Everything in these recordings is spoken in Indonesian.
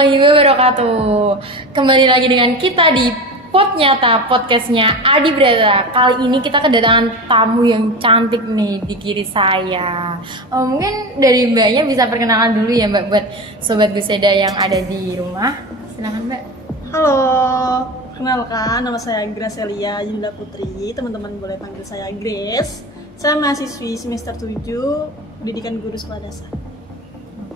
warahmatullahi wabarakatuh. Kembali lagi dengan kita di Pod Nyata, podcastnya Adi Brata. Kali ini kita kedatangan tamu yang cantik nih di kiri saya. Mungkin dari mbaknya bisa perkenalan dulu ya mbak, buat sobat Buseda yang ada di rumah. Silakan mbak. Halo, kenalkan nama saya Gracelia Yunda Putri. Teman-teman boleh panggil saya Grace. Saya mahasiswi semester 7 pendidikan guru sekolah dasar.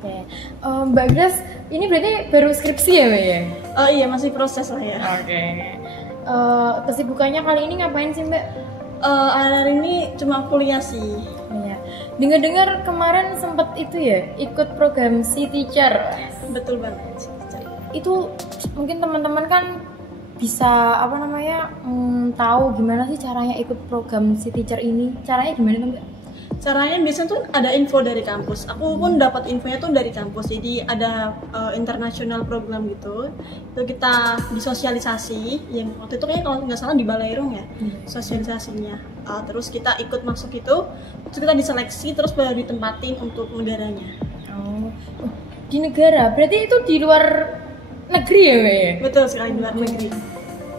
Oke, Mbak Grace, ini berarti baru skripsi ya mbak ya? Oh iya, masih proses lah ya. Oke. Kesibukannya kali ini ngapain sih mbak? Hari ini cuma kuliah sih. Iya. Dengar-dengar kemarin sempat itu ya, ikut program Si Teacher. Betul banget. Itu mungkin teman-teman kan bisa tahu gimana sih caranya ikut program Si Teacher ini. Caranya gimana tuh mbak? Caranya biasanya tuh ada info dari kampus. Aku pun dapat infonya tuh dari kampus. Jadi ada international program gitu. Itu kita disosialisasi. Yang waktu itu kayaknya kalau nggak salah di Balairung ya, sosialisasinya. Terus kita ikut masuk itu. Terus kita diseleksi. Terus baru ditempatin untuk negaranya. Oh, di negara. Berarti itu di luar negeri ya mbak ya? Betul sekali, di luar negeri.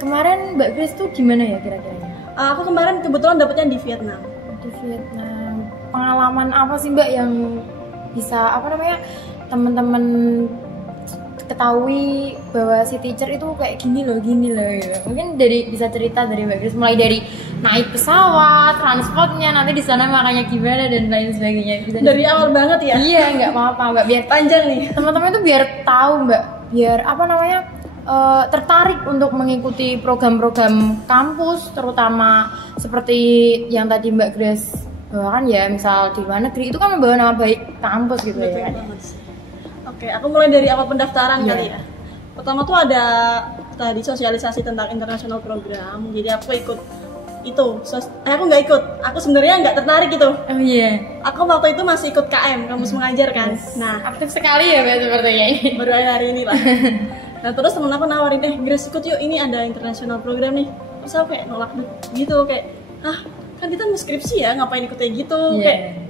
Kemarin Mbak Grace tuh gimana ya kira-kira? Aku kemarin kebetulan dapetnya di Vietnam. Di Vietnam. Pengalaman apa sih mbak yang bisa teman-teman ketahui bahwa Si Teacher itu kayak gini loh ya. Mungkin bisa cerita dari Mbak Grace, mulai dari naik pesawat, transportnya, nanti di sana makanya gimana dan lain sebagainya. Bisa dari awal banget ya? Iya, nggak apa-apa mbak, biar panjang nih. Teman-teman itu biar tahu mbak, biar tertarik untuk mengikuti program-program kampus, terutama seperti yang tadi Mbak Grace bawakan ya, misal di luar negeri itu kan membawa nama baik kampus gitu. Betul ya. Banget sih. Oke, aku mulai dari awal pendaftaran kali ya. Pertama tuh ada tadi sosialisasi tentang international program. Jadi aku ikut itu. Aku nggak ikut. Aku sebenarnya nggak tertarik gitu. Oh iya. Aku waktu itu masih ikut KM, kampus mengajar kan. Yes. Nah, aktif sekali ya mbak sepertinya ini. Baru hari ini lah. Nah terus temen aku nawarin, Grace ikut yuk, ini ada international program nih. Terus aku kayak nolak gitu, kayak kan kita mau skripsi ya, ngapain ikut kayak gitu.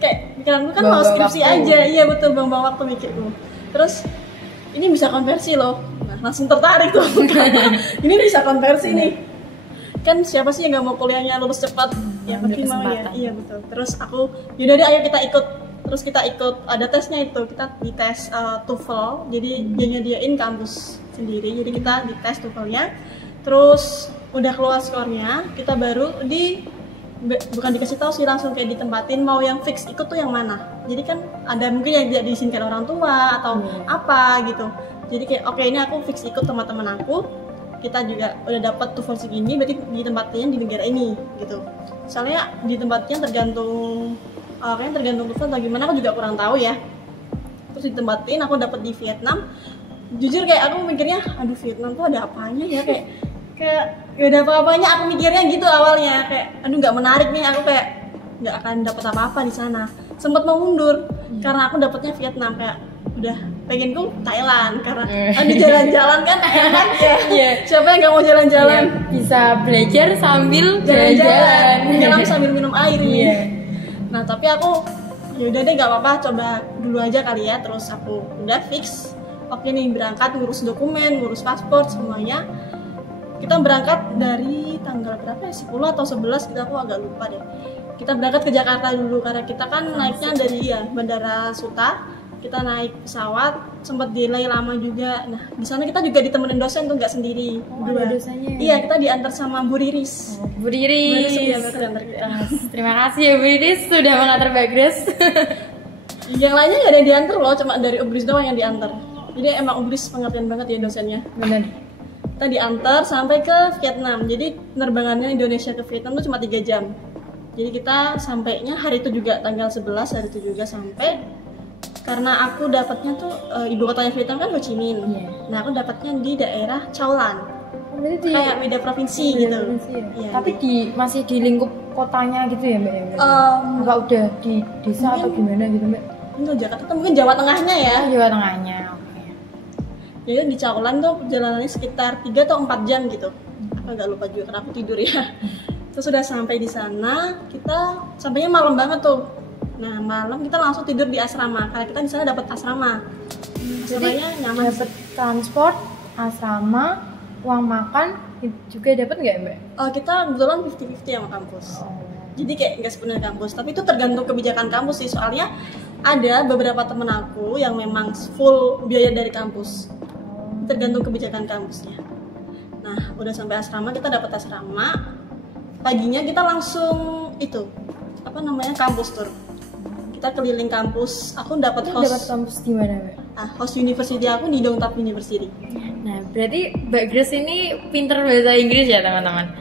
Kayak pikiranku kan mau skripsi aja. Iya betul, bang waktu mikirku. Terus ini bisa konversi loh. Nah langsung tertarik tuh. Ini bisa konversi nih. Kan siapa sih yang nggak mau kuliahnya lulus cepat? Ya pasti mau ya. Iya betul. Terus aku, yaudah deh ayo kita ikut. Terus kita ikut, ada tesnya itu, kita dites TOEFL. Jadi dia nyediain kampus sendiri. Jadi kita dites TOEFL-nya. Terus udah keluar skornya, kita baru bukan dikasih tahu sih, langsung kayak ditempatin mau yang fix ikut tuh yang mana. Jadi kan ada mungkin yang tidak diizinkan orang tua atau apa gitu. Jadi kayak oke, ini aku fix ikut teman-teman aku. Kita juga udah dapat TOEFL segini, berarti ditempatinnya di negara ini gitu. Soalnya ditempatnya tergantung TOEFL atau gimana, aku juga kurang tahu ya. Terus ditempatin, aku dapat di Vietnam. Jujur kayak aku mikirnya, aduh Vietnam tuh ada apanya ya, kayak gak ada apa-apanya. Aku mikirnya gitu awalnya, kayak aduh nggak menarik nih, aku kayak nggak akan dapat apa-apa di sana. Sempet mau mundur karena aku dapatnya Vietnam, kayak udah pengenku Thailand karena aduh jalan-jalan kan enak ya. Siapa yang nggak mau jalan-jalan? Bisa belajar sambil jalan-jalan, menyelam sambil minum air nih. Nah tapi aku yaudah deh nggak apa-apa, coba dulu aja kali ya. Terus aku udah fix, oke nih berangkat, ngurus dokumen, ngurus paspor semuanya. Kita berangkat dari tanggal berapa ya, 10 atau 11 gitu, aku agak lupa deh. Kita berangkat ke Jakarta dulu karena kita kan naiknya dari Bandara Suta. Kita naik pesawat, sempat delay lama juga. Nah di sana kita juga ditemenin dosen tuh, nggak sendiri. Ada dosennya. Iya, kita diantar sama Bu Riris. Bu Riris. Terima kasih ya Bu Riris sudah mengantar Mbak Grace. Yang lainnya nggak ada yang diantar loh, cuma dari Ubris doang yang diantar. Jadi emang Ubris pengertian banget ya dosennya. Benar. Kita diantar sampai ke Vietnam. Jadi penerbangannya Indonesia ke Vietnam tuh cuma 3 jam. Jadi kita sampainya hari itu juga, tanggal 11 hari itu juga sampai. Karena aku dapatnya tuh ibu kotanya Vietnam kan Ho Chi Minh. Nah aku dapatnya di daerah Châu Lan. Kayak beda provinsi gitu. Tapi masih di lingkup kotanya gitu ya mbak? Apa udah di desa atau gimana gitu mbak? Untuk Jakarta tuh mungkin Jawa Tengahnya ya. Jawa Tengahnya, oke. Jadi di Châu Lan tuh perjalanannya sekitar 3 atau 4 jam gitu. Aku agak lupa juga karena aku tidur ya. Terus sudah sampai di sana, kita sampainya malam banget tuh. Nah malam kita langsung tidur di asrama karena kita di sana dapat asrama. zonanya nyaman. Dapat transport, asrama, uang makan juga dapat nggak Mbak? Kita kebetulan 50-50 sama kampus. Jadi kayak nggak sepenuhnya kampus, tapi itu tergantung kebijakan kampus sih. Soalnya ada beberapa temen aku yang memang full biaya dari kampus. Tergantung kebijakan kampusnya. Nah, udah sampai asrama, kita dapat asrama. Paginya kita langsung itu kampus tour. Kita keliling kampus. Aku dapat host. Dapat kampus di mana Mbak? Host university aku di Dongtap University. Nah, berarti Mbak Grace ini pinter bahasa Inggris ya teman-teman?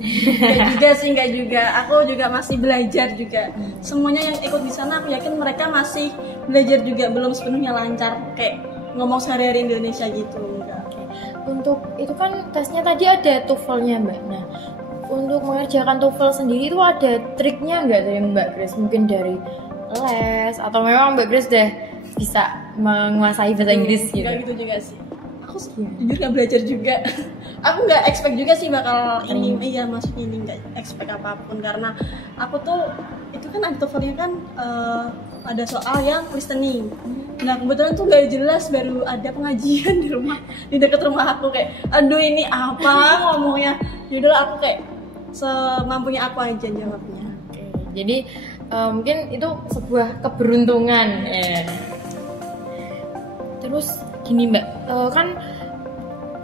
Enggak juga. Aku juga masih belajar juga. Semuanya yang ikut di sana aku yakin mereka masih belajar juga, belum sepenuhnya lancar kayak ngomong sehari-hari Indonesia gitu. Enggak. Untuk itu kan tesnya tadi ada TOEFL-nya Mbak. Nah, untuk mengerjakan TOEFL sendiri itu ada triknya nggak dari Mbak Grace? Mungkin dari les atau memang Mbak Grace udah bisa menguasai bahasa Inggris gitu? Enggak gitu juga sih. Aku jujur nggak belajar juga. Aku nggak expect juga sih bakal ini, masuk ini, nggak expect apapun karena aku tuh itu kan ada TOEFL-nya kan ada soal yang listening. Nah kebetulan tuh gak jelas, baru ada pengajian di dekat rumah aku kayak aduh ini apa ngomongnya. Yaudah aku kayak semampunya aku aja jawabnya. Jadi mungkin itu sebuah keberuntungan ya. Terus gini Mbak, kan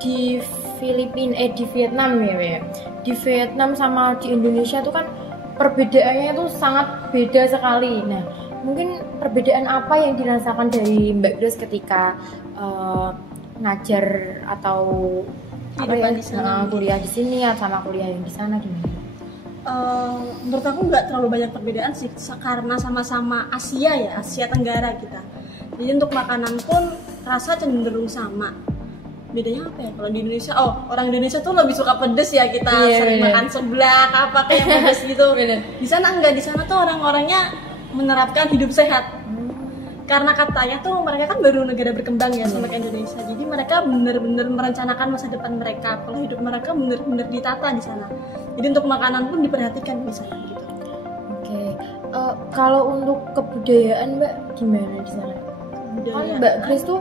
di di Vietnam ya. Di Vietnam sama di Indonesia tuh kan perbedaannya itu sangat beda sekali. Nah, mungkin perbedaan apa yang dirasakan dari Mbak Grace ketika ngajar atau kuliah di sini sama kuliah yang di sana gimana? Menurut aku nggak terlalu banyak perbedaan sih karena sama-sama Asia Tenggara kita. Jadi untuk makanan pun rasa cenderung sama. Bedanya apa ya? Kalau di Indonesia, orang Indonesia tuh lebih suka pedes ya, kita sering makan seblak apa kayak pedes gitu. Di sana enggak, di sana tuh orang-orangnya menerapkan hidup sehat. Karena katanya tuh mereka kan baru negara berkembang ya sama kayak Indonesia. Jadi mereka benar-benar merencanakan masa depan mereka. Kalau hidup mereka benar-benar ditata di sana. Jadi untuk makanan pun diperhatikan misalnya gitu. Oke. Kalau untuk kebudayaan Mbak gimana di sana? Kan Mbak Grace tuh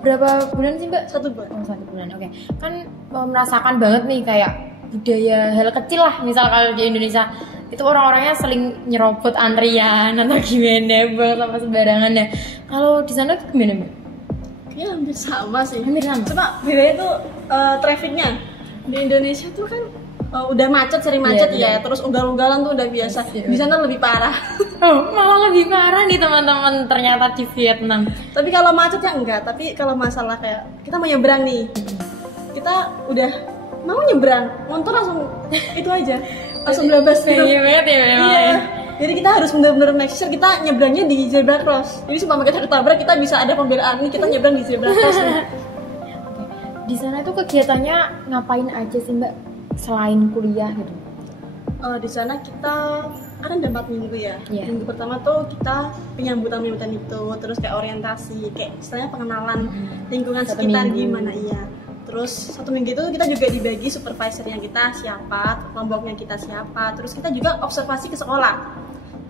berapa bulan sih Mbak? 1 bulan. 1 bulan. Oke. Kan merasakan banget nih kayak budaya hal kecil lah. Misal kalau di Indonesia itu orang-orangnya saling nyerobot antrian atau gimana, buang sama sembarangan ya. Kalau di sana tuh gimana Mbak? Kayaknya hampir sama sih. Hampir sama. Cuma bedanya tuh trafficnya. Di Indonesia tuh kan udah macet, sering macet ya. Terus ugal-ugalan tuh udah biasa. Di sana lebih parah. Malah lebih parah nih teman-teman ternyata di Vietnam. Tapi kalau macetnya enggak. Tapi kalau masalah kayak kita mau nyebrang nih, kita udah mau nyebrang, motor langsung itu aja. Langsung belabas gitu. Iya banget ya memang. Iya. Jadi kita harus benar-benar make sure kita nyebrangnya di zebra cross. Jadi supaya kita ketabrak, kita bisa ada pembelaan nih, kita nyebrang di zebra cross nih. Oke. Di sana tuh kegiatannya ngapain aja sih Mbak selain kuliah gitu? Di sana kita kan ada 4 minggu ya. Minggu pertama tuh kita penyambutan itu, terus kayak orientasi, kayak istilahnya pengenalan lingkungan sekitar gimana Terus 1 minggu itu kita juga dibagi supervisornya kita siapa, kelompoknya kita siapa, terus kita juga observasi ke sekolah.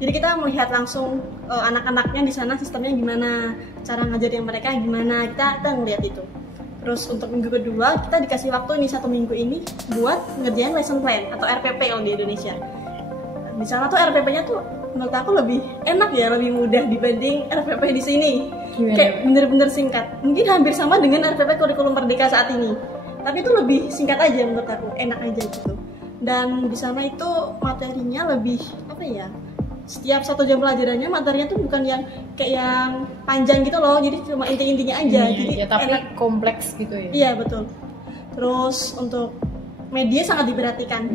Jadi kita melihat langsung anak-anaknya di sana sistemnya gimana, cara ngajarin mereka gimana, kita ngeliat itu. Terus untuk minggu kedua kita dikasih waktu nih 1 minggu ini buat ngerjain lesson plan atau RPP kalau di Indonesia. Di sana tuh RPP-nya tuh menurut aku lebih enak ya, lebih mudah dibanding RPP di sini. Gimana? Kayak bener-bener singkat. Mungkin hampir sama dengan RPP kurikulum Merdeka saat ini. Tapi itu lebih singkat aja menurut aku, enak aja gitu. Dan di sana itu materinya lebih setiap 1 jam pelajarannya materinya tuh bukan yang kayak yang panjang gitu loh, jadi cuma inti-intinya aja. Jadi tapi enak, kompleks gitu ya. Iya betul. Terus untuk media sangat diperhatikan.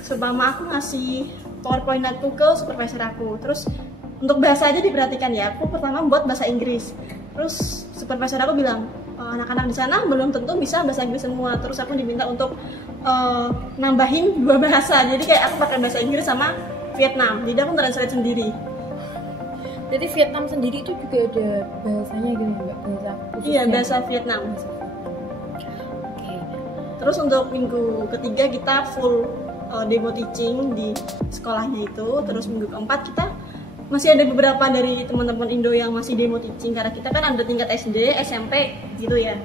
Seumpama aku ngasih PowerPoint aku ke supervisor aku, terus untuk bahasa aja diperhatikan ya. Aku pertama buat bahasa Inggris, terus supervisor aku bilang anak-anak di sana belum tentu bisa bahasa Inggris semua. Terus aku diminta untuk nambahin 2 bahasa, jadi kayak aku pakai bahasa Inggris sama Vietnam, jadi aku translate sendiri. Jadi Vietnam sendiri itu juga ada bahasanya gitu ya Mbak? Bahasa khususnya? Iya, bahasa Vietnam. Oke. Terus untuk minggu ketiga kita full demo teaching di sekolahnya itu. Terus minggu keempat kita masih ada beberapa dari teman-teman Indo yang masih demo teaching karena kita kan ada tingkat SD, SMP gitu ya.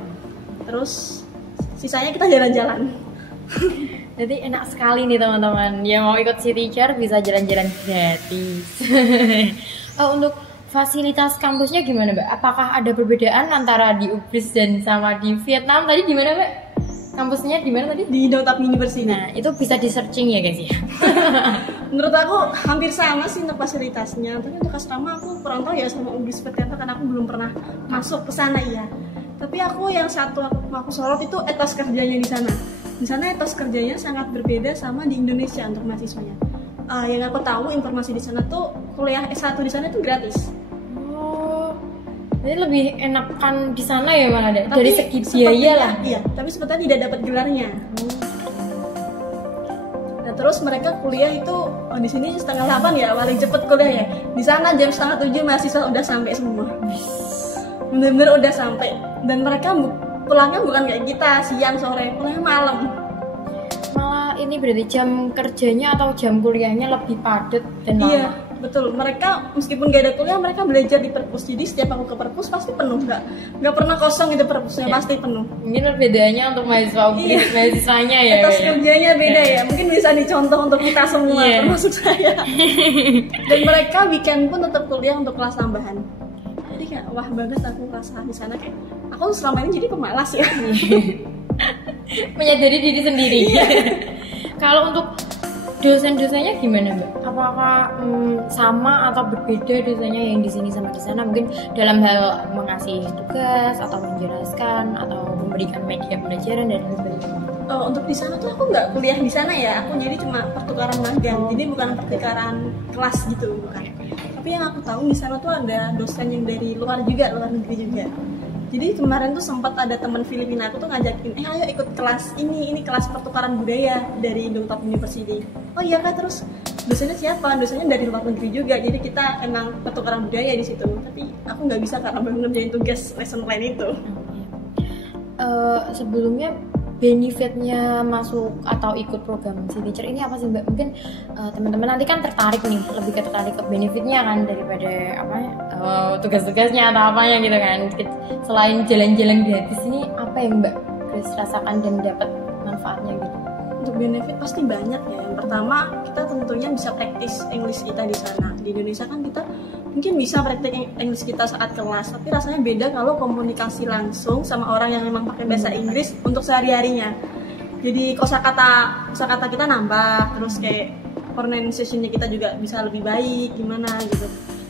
Terus sisanya kita jalan-jalan. Jadi enak sekali nih teman-teman. Yang mau ikut si teacher bisa jalan-jalan gratis. Untuk fasilitas kampusnya gimana Mbak? Apakah ada perbedaan antara di UBRIS dan sama di Vietnam? Tadi gimana Mbak? Kampusnya di mana tadi? Di Dong Thap University. Nah, itu bisa di searching ya guys ya. Menurut aku hampir sama sih untuk fasilitasnya. Tapi untuk asrama aku kurang tahu ya sama UBRIS seperti apa karena aku belum pernah masuk ke sana ya. Tapi aku yang satu aku sorot itu etos kerjanya di sana. Di sana etos kerjanya sangat berbeda sama di Indonesia untuk mahasiswanya. Yang aku tahu informasi di sana tuh kuliah S1 di sana itu gratis. Jadi lebih enakan di sana ya malah deh. Dari segi biaya lah. Iya, tapi sepertinya tidak dapat gelarnya. Nah terus mereka kuliah itu di sini 7:30 ya, paling cepet kuliah ya. Di sana jam 6:30 mahasiswa udah sampai semua. Bener-bener udah sampai. Dan mereka pulangnya bukan kayak kita siang sore, pulangnya malam. Malah ini berarti jam kerjanya atau jam kuliahnya lebih padat dan lama. Iya. Betul, mereka meskipun gak ada kuliah, mereka belajar di perpus. Jadi setiap aku ke perpus pasti penuh, nggak pernah kosong itu perpusnya, pasti penuh. Mungkin perbedaannya untuk mahasiswa mahasiswanya ya. Etos kerjanya beda ya, mungkin bisa dicontoh untuk kita semua, termasuk saya. Dan mereka weekend pun tetap kuliah untuk kelas tambahan. Jadi kayak wah banget aku rasa di sana kayak aku selama ini jadi pemalas ya. Menyadari diri sendiri. Kalau untuk dosen-dosennya gimana Mbak? Apakah sama atau berbeda dosennya yang di sini sama di sana? Mungkin dalam hal mengasih tugas atau menjelaskan atau memberikan media pembelajaran dan sebagainya. Untuk di sana tuh aku nggak kuliah di sana ya. Aku jadi cuma pertukaran magang. Jadi bukan pertukaran kelas gitu, bukan. Tapi yang aku tahu di sana tuh ada dosen yang dari luar negeri juga. Jadi kemarin tuh sempat ada teman Filipina aku tuh ngajakin, ayo ikut kelas ini kelas pertukaran budaya dari Dong Thap University. Oh iya Kak, terus dosennya siapa? Dosennya dari luar negeri juga. Jadi kita emang pertukaran budaya di situ. Tapi aku nggak bisa karena belum ngerjain tugas lesson plan itu. Sebelumnya benefitnya masuk atau ikut program si teacher ini apa sih Mbak? Mungkin teman-teman nanti kan tertarik nih, lebih tertarik ke benefitnya kan daripada tugas-tugasnya atau apanya gitu kan. Selain jalan-jalan gratis ini apa yang Mbak Grace rasakan dan dapat manfaatnya gitu? Untuk benefit pasti banyak ya. Yang pertama kita tentunya bisa praktis English kita di sana. Di Indonesia kan kita mungkin bisa praktik English kita saat kelas, tapi rasanya beda kalau komunikasi langsung sama orang yang memang pakai bahasa Inggris untuk sehari-harinya. Jadi kosakata kita nambah, terus kayak pronunciation-nya kita juga bisa lebih baik gimana gitu.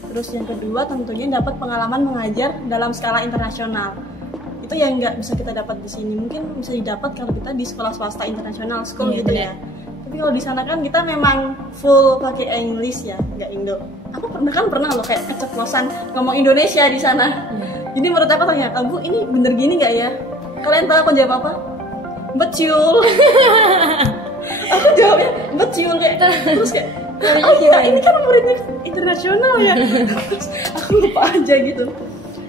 Terus yang kedua tentunya dapat pengalaman mengajar dalam skala internasional. Itu yang nggak bisa kita dapat di sini. Mungkin bisa didapat kalau kita di sekolah swasta internasional school gitu ya. Tapi kalau di sana kan kita memang full pakai English ya, nggak Indo. Aku pernah loh kayak keceplosan ngomong Indonesia di sana. Jadi menurut aku tanya, Bu ini bener gini nggak ya? Kalian tahu aku jawab apa? Betul. Aku jawabnya betul kayak terus kayak oh iya ini kan muridnya internasional ya. Terus aku lupa aja gitu.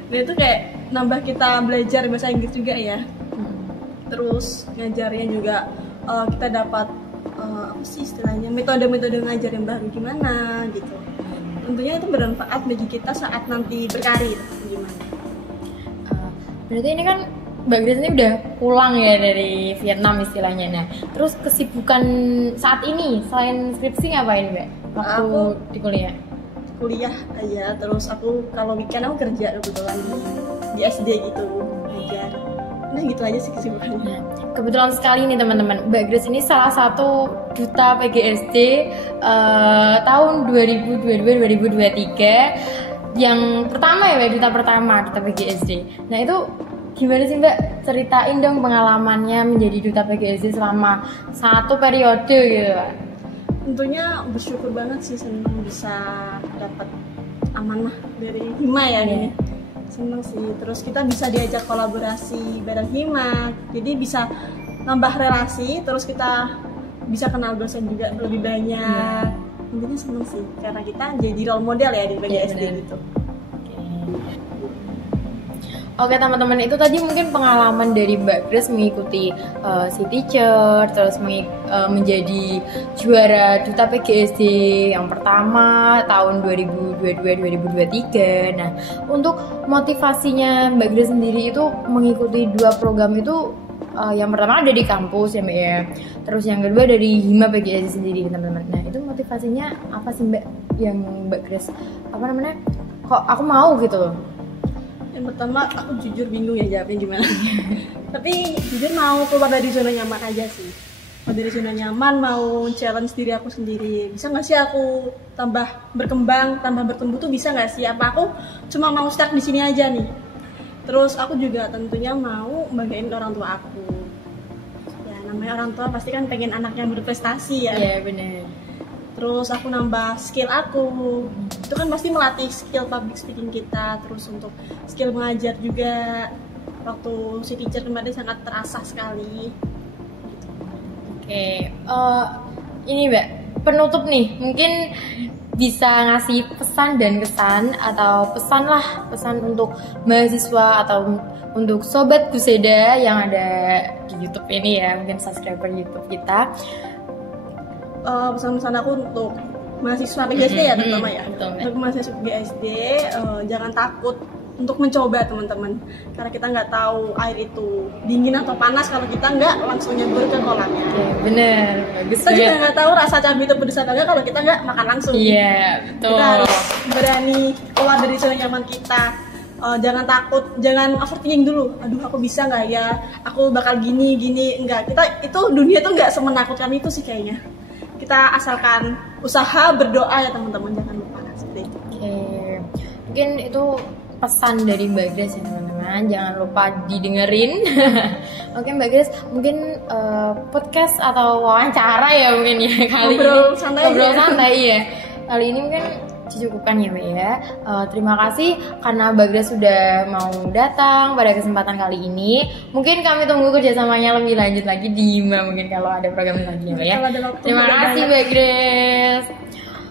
Nah itu kayak nambah kita belajar bahasa Inggris juga ya. Terus ngajarnya juga kita dapat apa sih istilahnya metode-metode ngajar yang baru gimana gitu. Tentunya itu bermanfaat bagi kita saat nanti berkarir gimana. Berarti ini kan Mbak Grace ini udah pulang ya dari Vietnam istilahnya. Nah, terus kesibukan saat ini selain skripsi ngapain Mbak? Waktu di kuliah? Kuliah aja, terus aku kalau weekend aku kerja kebetulan di SD gitu ngajar. Nah gitu aja sih kesibukannya. Nah, kebetulan sekali nih teman-teman, Mbak Grace ini salah satu duta PGSD tahun 2022-2023 yang pertama ya Mbak, duta pertama duta PGSD. Nah itu gimana sih Mbak? Ceritain dong pengalamannya menjadi duta PGSD selama satu periode gitu Pak. Tentunya bersyukur banget sih, senang bisa dapat amanah dari Hima ya gini. Senang sih, terus kita bisa diajak kolaborasi bareng Hima, jadi bisa nambah relasi, terus kita bisa kenal dosen juga lebih banyak. Intinya senang sih, karena kita jadi role model ya di PGSD gitu. Oke teman-teman, itu tadi mungkin pengalaman dari Mbak Grace mengikuti si teacher, terus menjadi juara duta PGSD yang pertama tahun 2022-2023. Nah, untuk motivasinya Mbak Grace sendiri itu mengikuti 2 program itu, yang pertama ada di kampus ya Mbak ya, terus yang kedua dari Hima PGSD sendiri teman-teman. Nah, itu motivasinya apa sih Mbak, yang Mbak Grace kok aku mau gitu loh? Yang pertama, aku jujur bingung ya jawabnya gimana. Tapi jujur mau keluar dari zona nyaman aja sih. Mau dari zona nyaman, mau challenge diri aku sendiri. Bisa nggak sih aku tambah berkembang, tambah bertumbuh tuh bisa nggak sih? Apa aku cuma mau start di sini aja nih? Terus aku juga tentunya mau banggain orang tua aku. Ya namanya orang tua pasti kan pengen anaknya berprestasi ya. Iya benar. Terus aku nambah skill aku, itu kan pasti melatih skill public speaking kita. Terus untuk skill mengajar juga, waktu si teacher kemarin sangat terasa sekali. Oke, ini Mbak, penutup nih, mungkin bisa ngasih pesan dan kesan atau pesan untuk mahasiswa atau untuk sobat Guseda yang ada di YouTube ini ya, mungkin subscriber YouTube kita. Pesan-pesan aku untuk mahasiswa PGSD ya terutama ya. Untuk mahasiswa PGSD, jangan takut untuk mencoba teman-teman, karena kita nggak tahu air itu dingin atau panas kalau kita nggak langsung nyebur ke kolamnya. Bener, bagus. Kita juga nggak tahu rasa cabai itu pedas atau enggak kalau kita nggak makan langsung. Iya, betul. Kita harus berani keluar dari zona nyaman kita. Jangan takut, jangan overthinking dulu. Aduh, aku bisa nggak ya? Aku bakal gini. Enggak. Kita itu dunia tuh nggak semenakutkan itu sih kayaknya. Kita asalkan usaha, berdoa ya teman-teman, jangan lupa seperti itu. Oke, mungkin itu pesan dari Mbak Grace ya teman-teman, jangan lupa didengerin. Oke Mbak Grace, mungkin podcast atau wawancara ya mungkin ya kali ngobrol ini santai ya. Kali ini mungkin dicukupkan ya Mbak ya. Terima kasih karena Mbak Grace sudah mau datang pada kesempatan kali ini. Mungkin kami tunggu kerjasamanya lebih lanjut lagi di Hima, mungkin kalau ada program lagi ya Mbak ya. Terima kasih Mbak Grace.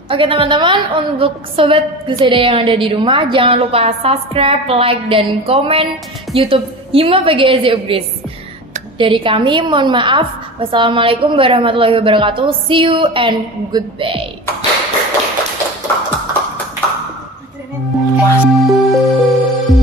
Oke teman-teman, untuk sobat Guseda yang ada di rumah, jangan lupa subscribe, like, dan komen YouTube Hima PGSD Upgris. Dari kami, mohon maaf. Wassalamualaikum warahmatullahi wabarakatuh. See you and goodbye. Wow.